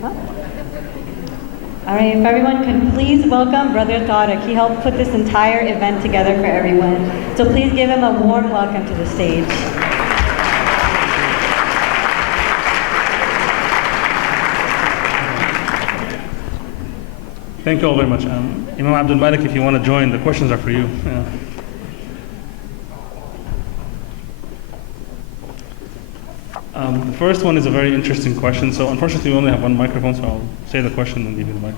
All right, if everyone could please welcome Brother Tariq. He helped put this entire event together for everyone. So please give him a warm welcome to the stage. Thank you all very much. Imam Abdul Malik, if you want to join, the questions are for you. The first one is a very interesting question. So unfortunately, we only have one microphone, so I'll say the question and give you the mic.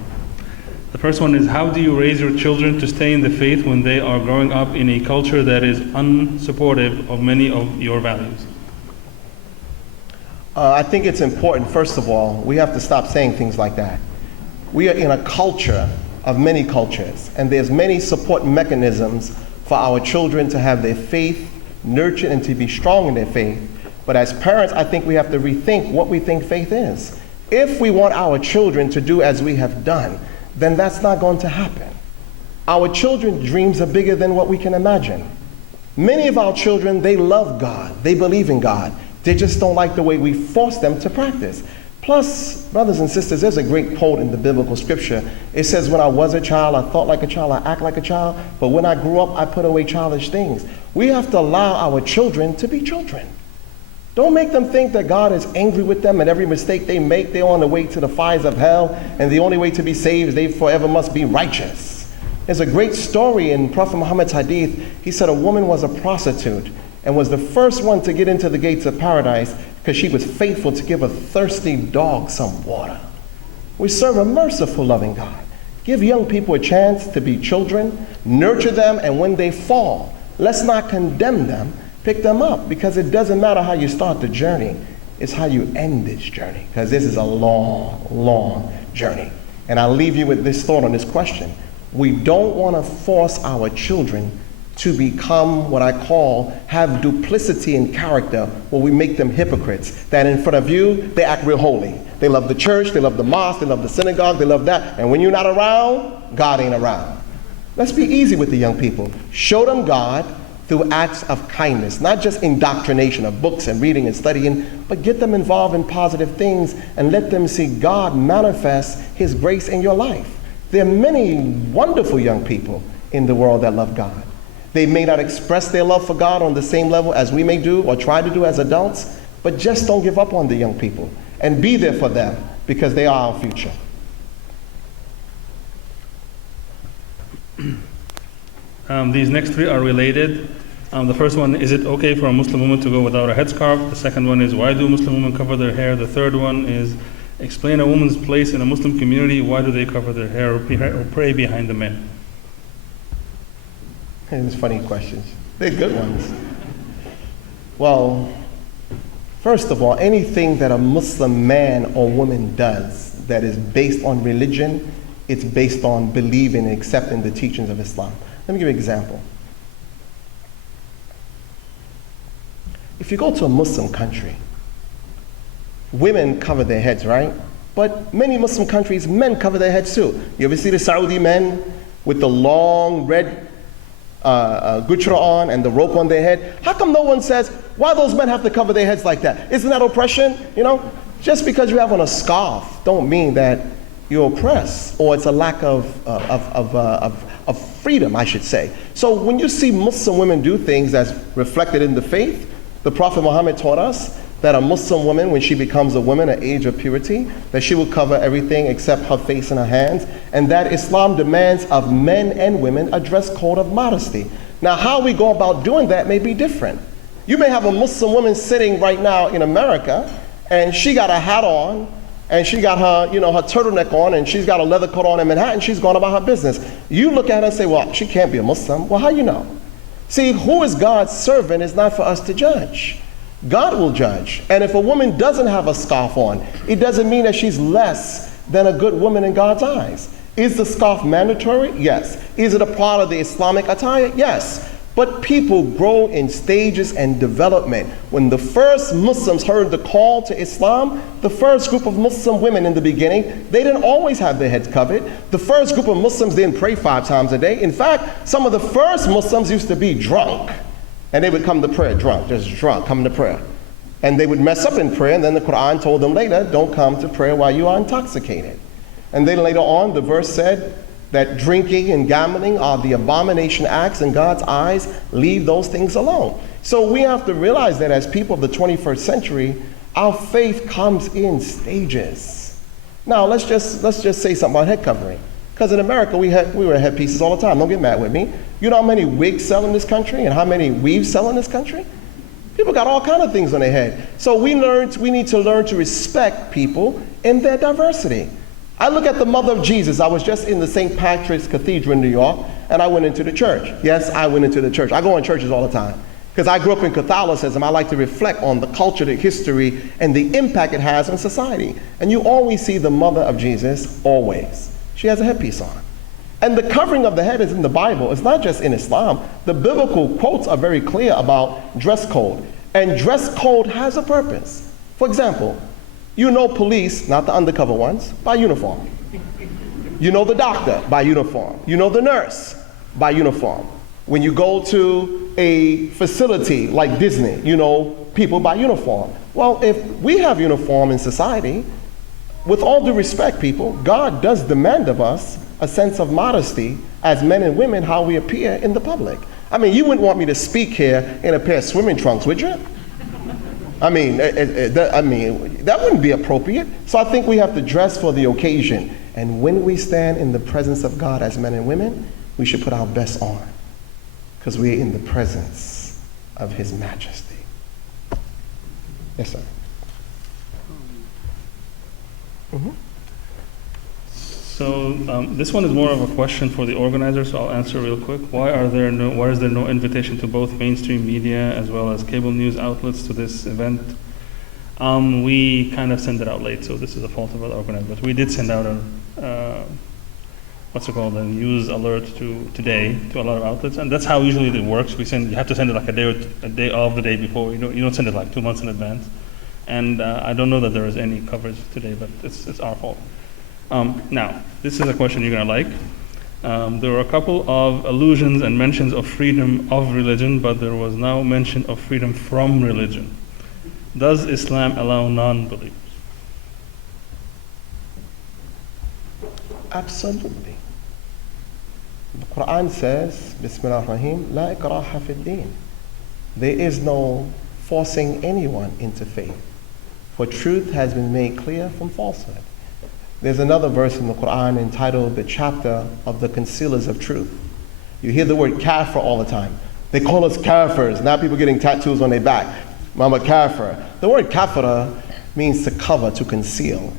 The first one is, how do you raise your children to stay in the faith when they are growing up in a culture that is unsupportive of many of your values? I think it's important, first of all, we have to stop saying things like that. We are in a culture of many cultures, and there's many support mechanisms for our children to have their faith nurtured and to be strong in their faith. But as parents, I think we have to rethink what we think faith is. If we want our children to do as we have done, then that's not going to happen. Our children's dreams are bigger than what we can imagine. Many of our children, they love God, they believe in God. They just don't like the way we force them to practice. Plus, brothers and sisters, there's a great quote in the biblical scripture. It says, when I was a child, I thought like a child, I act like a child, but when I grew up, I put away childish things. We have to allow our children to be children. Don't make them think that God is angry with them and every mistake they make, they're on the way to the fires of hell, and the only way to be saved is they forever must be righteous. There's a great story in Prophet Muhammad's hadith. He said a woman was a prostitute and was the first one to get into the gates of paradise because she was faithful to give a thirsty dog some water. We serve a merciful, loving God. Give young people a chance to be children, nurture them, and when they fall, let's not condemn them. Pick them up, because it doesn't matter how you start the journey, it's how you end this journey, because this is a long, long journey. And I'll leave you with this thought on this question. We don't want to force our children to become what I call have duplicity in character, where we make them hypocrites, that in front of you, they act real holy. They love the church, they love the mosque, they love the synagogue, they love that, and when you're not around, God ain't around. Let's be easy with the young people. Show them God through acts of kindness, not just indoctrination of books and reading and studying, but get them involved in positive things and let them see God manifest His grace in your life. There are many wonderful young people in the world that love God. They may not express their love for God on the same level as we may do or try to do as adults, but just don't give up on the young people and be there for them, because they are our future. These next three are related. The first one, is it okay for a Muslim woman to go without a headscarf? The second one is, why do Muslim women cover their hair? The third one is, explain a woman's place in a Muslim community. Why do they cover their hair or pray behind the men? Hey, these funny questions. They're good ones. Well, first of all, anything that a Muslim man or woman does that is based on religion, it's based on believing and accepting the teachings of Islam. Let me give you an example. If you go to a Muslim country, women cover their heads, right? But many Muslim countries, men cover their heads too. You ever see the Saudi men with the long red gutra on and the rope on their head? How come no one says, why those men have to cover their heads like that? Isn't that oppression? You know, just because you have on a scarf don't mean that you're oppressed, or it's a lack of freedom, I should say. So when you see Muslim women do things that's reflected in the faith, the Prophet Muhammad taught us that a Muslim woman, when she becomes a woman at age of purity, that she will cover everything except her face and her hands, and that Islam demands of men and women a dress code of modesty. Now, how we go about doing that may be different. You may have a Muslim woman sitting right now in America, and she got a hat on, and she got her, her turtleneck on, and she's got a leather coat on in Manhattan, she's going about her business. You look at her and say, well, she can't be a Muslim. Well, how you know? See, who is God's servant is not for us to judge. God will judge. And if a woman doesn't have a scarf on, it doesn't mean that she's less than a good woman in God's eyes. Is the scarf mandatory? Yes. Is it a part of the Islamic attire? Yes. But people grow in stages and development. When the first Muslims heard the call to Islam, the first group of Muslim women in the beginning, they didn't always have their heads covered. The first group of Muslims didn't pray 5 times a day. In fact, some of the first Muslims used to be drunk. And they would come to prayer drunk, just drunk, coming to prayer. And they would mess up in prayer, and then the Quran told them later, don't come to prayer while you are intoxicated. And then later on, the verse said that drinking and gambling are the abomination acts in God's eyes. Leave those things alone. So we have to realize that as people of the 21st century, our faith comes in stages. Now, let's just say something about head covering. Because in America, we wear headpieces all the time. Don't get mad with me. You know how many wigs sell in this country and how many weaves sell in this country? People got all kinds of things on their head. So we need to learn to respect people in their diversity. I look at the mother of Jesus. I was just in the St. Patrick's Cathedral in New York, and I went into the church. Yes, I went into the church. I go in churches all the time. Because I grew up in Catholicism, I like to reflect on the culture, the history, and the impact it has on society. And you always see the mother of Jesus, always. She has a headpiece on. And the covering of the head is in the Bible. It's not just in Islam. The biblical quotes are very clear about dress code. And dress code has a purpose. For example, you know police, not the undercover ones, by uniform. You know the doctor by uniform. You know the nurse by uniform. When you go to a facility like Disney, you know people by uniform. Well, if we have uniform in society, with all due respect, people, God does demand of us a sense of modesty as men and women, how we appear in the public. I mean, you wouldn't want me to speak here in a pair of swimming trunks, would you? I mean, that wouldn't be appropriate. So I think we have to dress for the occasion. And when we stand in the presence of God as men and women, we should put our best on, because we're in the presence of His majesty. Yes, sir. Mm-hmm. So this one is more of a question for the organizer, so I'll answer real quick. Why is there no invitation to both mainstream media as well as cable news outlets to this event? We kind of send it out late, so this is the fault of the organizer. But we did send out a a news alert today to a lot of outlets, and that's how usually it works. You have to send it like a day of the day before. You don't send it like 2 months in advance. And I don't know that there is any coverage today, but it's our fault. Now, this is a question you're going to like. There were a couple of allusions and mentions of freedom of religion, but there was no mention of freedom from religion. Does Islam allow non-believers? Absolutely. The Quran says, Bismillah ar-Rahim, La ikraha fi din. There is no forcing anyone into faith, for truth has been made clear from falsehood. There's another verse in the Quran entitled the chapter of the concealers of truth. You hear the word kafir all the time. They call us kafirs. Now people getting tattoos on their back. Mama kafir. The word kafira means to cover, to conceal.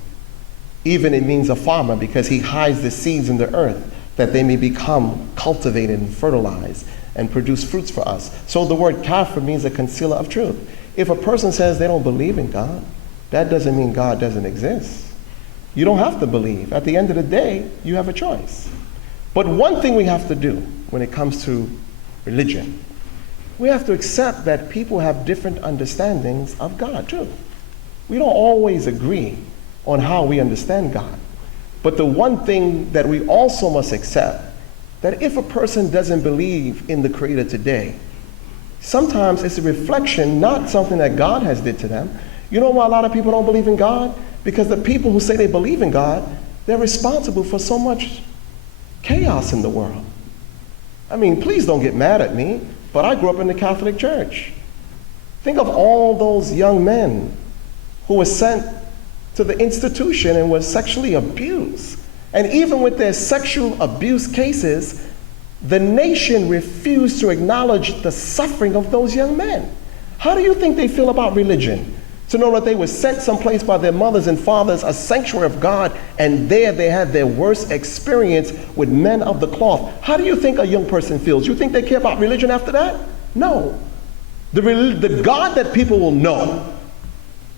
Even it means a farmer, because he hides the seeds in the earth that they may become cultivated and fertilized and produce fruits for us. So the word kafir means a concealer of truth. If a person says they don't believe in God, that doesn't mean God doesn't exist. You don't have to believe. At the end of the day, you have a choice. But one thing we have to do when it comes to religion, we have to accept that people have different understandings of God too. We don't always agree on how we understand God. But the one thing that we also must accept, that if a person doesn't believe in the Creator today, sometimes it's a reflection, not something that God has did to them. You know why a lot of people don't believe in God? Because the people who say they believe in God, they're responsible for so much chaos in the world. I mean, please don't get mad at me, but I grew up in the Catholic Church. Think of all those young men who were sent to the institution and were sexually abused. And even with their sexual abuse cases, the nation refused to acknowledge the suffering of those young men. How do you think they feel about religion? To know that they were sent someplace by their mothers and fathers, a sanctuary of God, and there they had their worst experience with men of the cloth. How do you think a young person feels? You think they care about religion after that? No. The God that people will know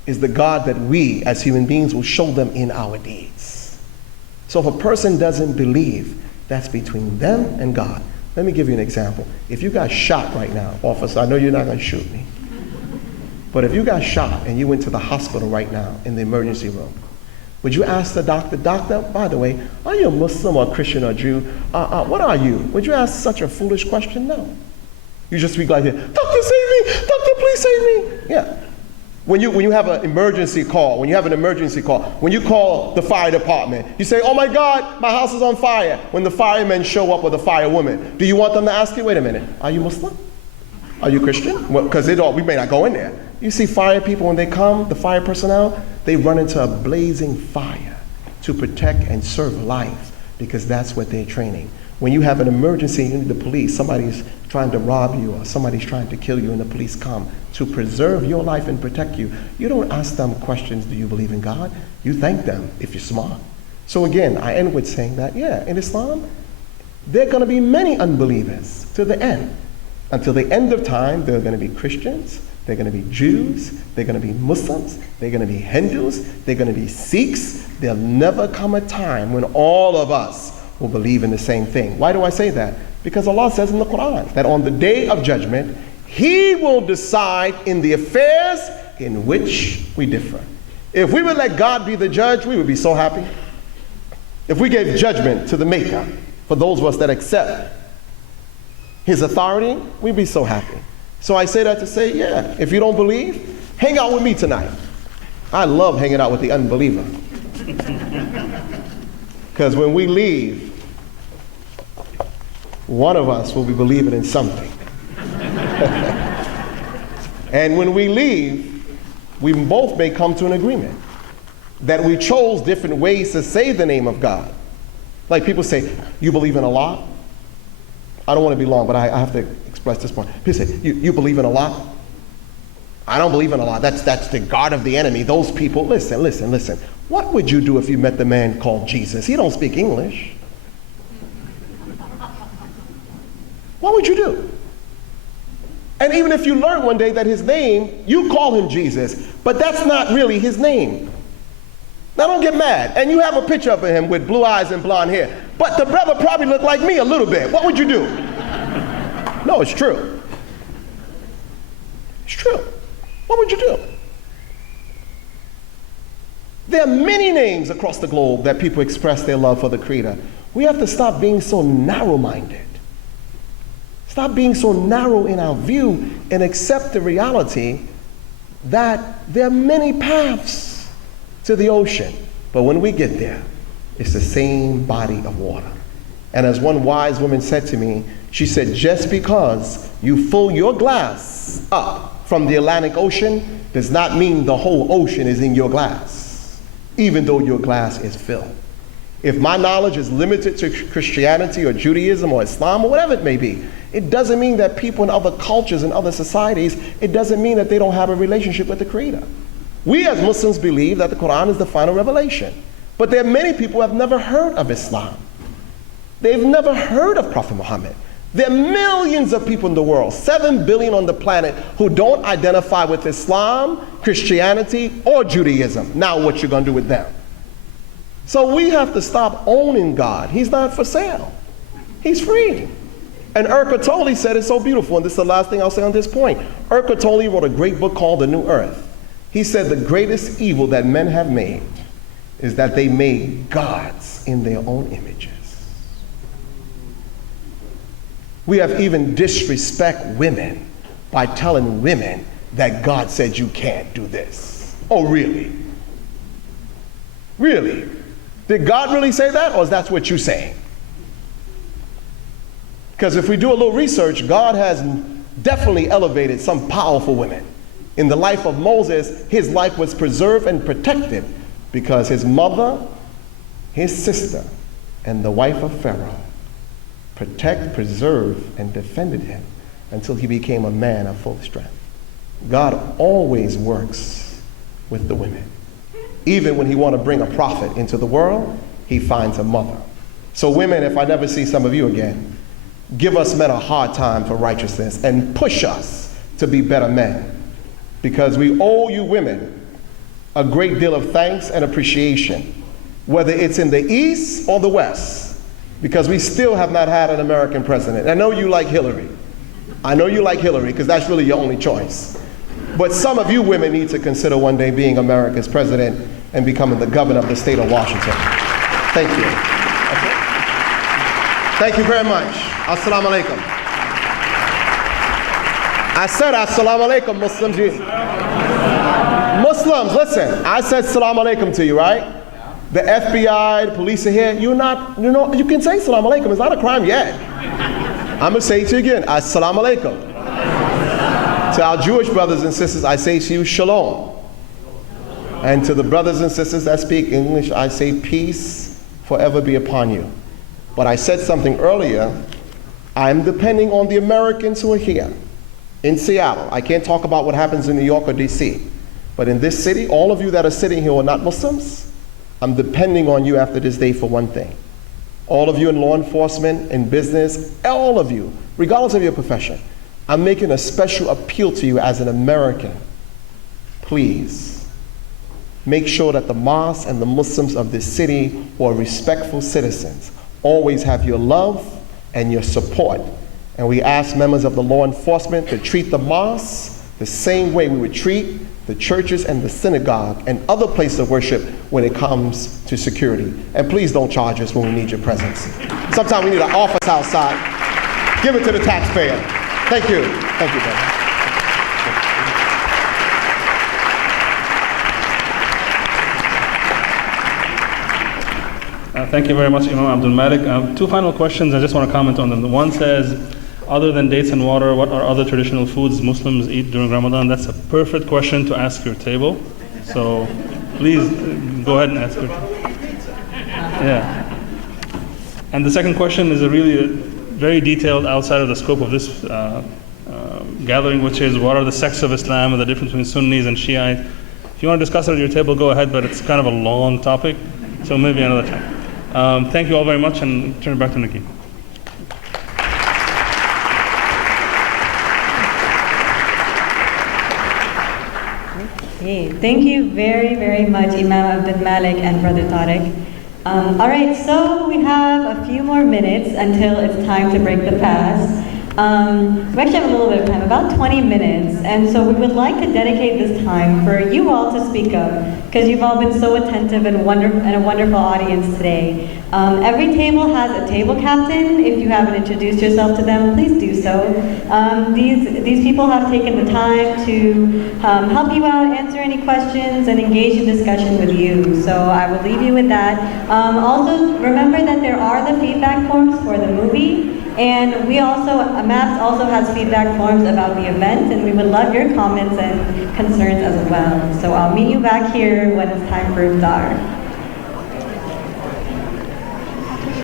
is the God that we as human beings will show them in our deeds. So if a person doesn't believe, that's between them and God. Let me give you an example. If you got shot right now, officer, I know you're not going to shoot me. But if you got shot and you went to the hospital right now in the emergency room, would you ask the doctor, by the way, are you a Muslim or a Christian or Jew? What are you? Would you ask such a foolish question? No. You just speak like this, doctor, save me! Doctor, please save me! Yeah. When you have an emergency call, when you call the fire department, you say, oh my God, my house is on fire. When the firemen show up, or the firewoman, do you want them to ask you, wait a minute, are you Muslim? Are you Christian? Well, because we may not go in there. You see fire people, when they come, the fire personnel, they run into a blazing fire to protect and serve life, because that's what they're training. When you have an emergency in the police, somebody's trying to rob you or somebody's trying to kill you, and the police come to preserve your life and protect you, you don't ask them questions, do you believe in God? You thank them if you're smart. So again, I end with saying that, yeah, in Islam, there are going to be many unbelievers to the end. Until the end of time, there are going to be Christians, they're going to be Jews, they're going to be Muslims, they're going to be Hindus, they're going to be Sikhs. There'll never come a time when all of us will believe in the same thing. Why do I say that? Because Allah says in the Quran that on the day of judgment, He will decide in the affairs in which we differ. If we would let God be the judge, we would be so happy. If we gave judgment to the Maker, for those of us that accept His authority, we'd be so happy. So I say that to say, yeah, if you don't believe, hang out with me tonight. I love hanging out with the unbeliever. Because when we leave, one of us will be believing in something. And when we leave, we both may come to an agreement that we chose different ways to say the name of God. Like people say, you believe in Allah? I don't want to be long, but I have to express this point. People say, you believe in Allah? I don't believe in Allah. That's the God of the enemy. Those people, listen. What would you do if you met the man called Jesus? He don't speak English. What would you do? And even if you learn one day that his name, you call him Jesus, but that's not really his name. Now don't get mad. And you have a picture of him with blue eyes and blonde hair, but the brother probably looked like me a little bit. What would you do? No, it's true. It's true. What would you do? There are many names across the globe that people express their love for the Creator. We have to stop being so narrow-minded. Stop being so narrow in our view and accept the reality that there are many paths to the ocean. But when we get there, it's the same body of water. And as one wise woman said to me, she said, just because you fill your glass up from the Atlantic Ocean does not mean the whole ocean is in your glass, even though your glass is filled. If my knowledge is limited to Christianity or Judaism or Islam or whatever it may be, it doesn't mean that people in other cultures and other societies, it doesn't mean that they don't have a relationship with the Creator. We as Muslims believe that the Quran is the final revelation. But there are many people who have never heard of Islam. They've never heard of Prophet Muhammad. There are millions of people in the world, 7 billion on the planet, who don't identify with Islam, Christianity, or Judaism. Now what you going to do with them? So we have to stop owning God. He's not for sale. He's free. And Eckhart Tolle said it so beautiful, and this is the last thing I'll say on this point. Eckhart Tolle wrote a great book called The New Earth. He said the greatest evil that men have made is that they made gods in their own images. We have even disrespect women by telling women that God said you can't do this. Oh, really? Really? Did God really say that, or is that what you're saying? Because if we do a little research, God has definitely elevated some powerful women. In the life of Moses, his life was preserved and protected because his mother, his sister, and the wife of Pharaoh preserved, and defended him until he became a man of full strength. God always works with the women. Even when he wants to bring a prophet into the world, he finds a mother. So women, if I never see some of you again, give us men a hard time for righteousness and push us to be better men. Because we owe you women a great deal of thanks and appreciation, whether it's in the East or the West, because we still have not had an American president. I know you like Hillary. I know you like Hillary because that's really your only choice. But some of you women need to consider one day being America's president and becoming the governor of the state of Washington. Thank you. Okay. Thank you very much. Assalamu alaikum. I said assalamu alaikum, Muslims. Muslims, listen, I said salam alaikum to you, right? The FBI, the police are here. You can say salam alaikum. It's not a crime yet. I'm going to say it to you again. Assalamu alaikum. To our Jewish brothers and sisters, I say to you, shalom. And to the brothers and sisters that speak English, I say peace forever be upon you. But I said something earlier. I'm depending on the Americans who are here in Seattle. I can't talk about what happens in New York or DC. But in this city, all of you that are sitting here who are not Muslims, I'm depending on you after this day for one thing. All of you in law enforcement, in business, all of you, regardless of your profession, I'm making a special appeal to you as an American. Please, make sure that the mosques and the Muslims of this city who are respectful citizens always have your love and your support. And we ask members of the law enforcement to treat the mosques the same way we would treat the churches and the synagogue and other places of worship when it comes to security. And please don't charge us when we need your presence. Sometimes we need an office outside. Give it to the taxpayer. Thank you. Thank you, brother. Thank you very much, Imam Abdul Malik. Two final questions. I just want to comment on them. The one says, other than dates and water, what are other traditional foods Muslims eat during Ramadan? That's a perfect question to ask your table. So please go ahead and ask it. Yeah. And the second question is a really very detailed outside of the scope of this gathering, which is what are the sects of Islam and the difference between Sunnis and Shiite. If you want to discuss it at your table, go ahead, but it's kind of a long topic, so maybe another time. Thank you all very much, and turn it back to Nikki. Okay, thank you very, very much, Imam Abdul Malik and Brother Tariq. All right, so we have a few more minutes until it's time to break the fast. We actually have a little bit of time, about 20 minutes, and so we would like to dedicate this time for you all to speak up, because you've all been so attentive and a wonderful audience today. Every table has a table captain. If you haven't introduced yourself to them, please do so. These people have taken the time to help you out, answer any questions, and engage in discussion with you. So I will leave you with that. Also, remember that there are the feedback forms for the movie. And we also, MAPS also has feedback forms about the event, and we would love your comments and concerns as well. So I'll meet you back here when it's time for Iftar.